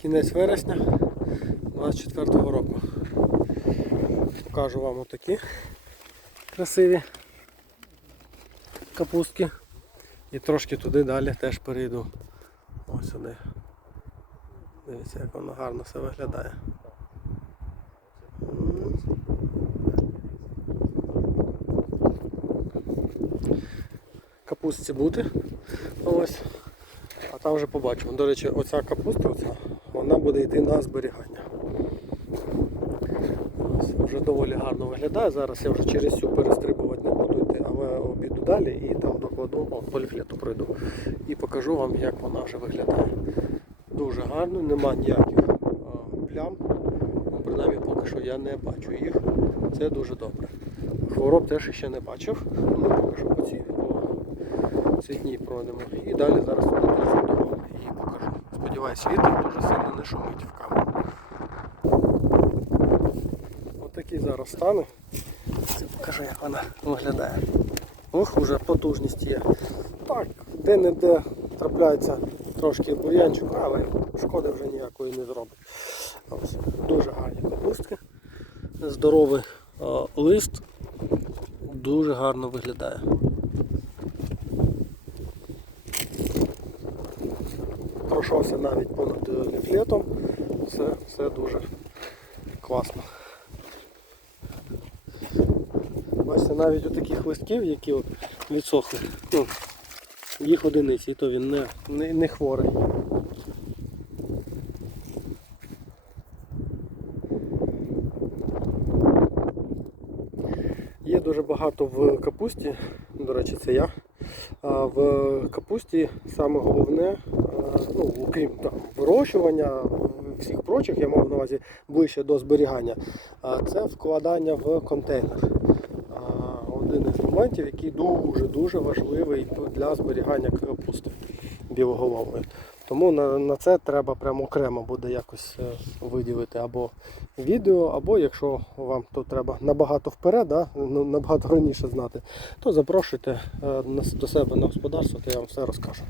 Кінець вересня 24-го року. Покажу вам отакі красиві капустки. І трошки туди далі теж перейду. Ось сюди. Дивіться, як воно гарно все виглядає. Капустці бути. Ось. Там вже побачимо. До речі, оця капуста, оця, вона буде йти на зберігання. Вже доволі гарно виглядає. Зараз я вже через цю перестрибувати не буду йти, але обійду далі і там докладу, о, пройду. І покажу вам, як вона вже виглядає. Дуже гарно, нема ніяких плям. Ну, принаймні поки що я не бачу їх. Це дуже добре. Хвороб теж ще не бачив. Ну, поки що по цій цвітній пройдемо. І далі зараз теж і покажу. Сподіваюсь, вітер дуже сильно не шумить в камеру. Отакі зараз стани. Це покажу, як вона виглядає. Ох, вже потужність є. Так, де-не-де трапляється трошки бур'янчик, але шкоди вже ніякої не зробить. Ось, дуже гарні капустки. Здоровий лист. Дуже гарно виглядає. Пройшовся навіть понад літом, ліфлетом. Все, все дуже класно. Бачите, навіть у таких листків, які от відсохли, ну, їх одиниці, і то він не, не, не хворий. Є дуже багато в капусті, до речі, це я. А в капусті саме головне, ну, окрім там, вирощування, всіх прочих, я мав на увазі ближче до зберігання, це вкладання в контейнер. Один із моментів, який дуже-дуже важливий для зберігання капусти білоголової. Тому на, на це треба прямо окремо буде якось е, виділити або відео, або якщо вам то треба набагато вперед, да, ну, набагато раніше знати, то запрошуйте е, до себе на господарство, то я вам все розкажу.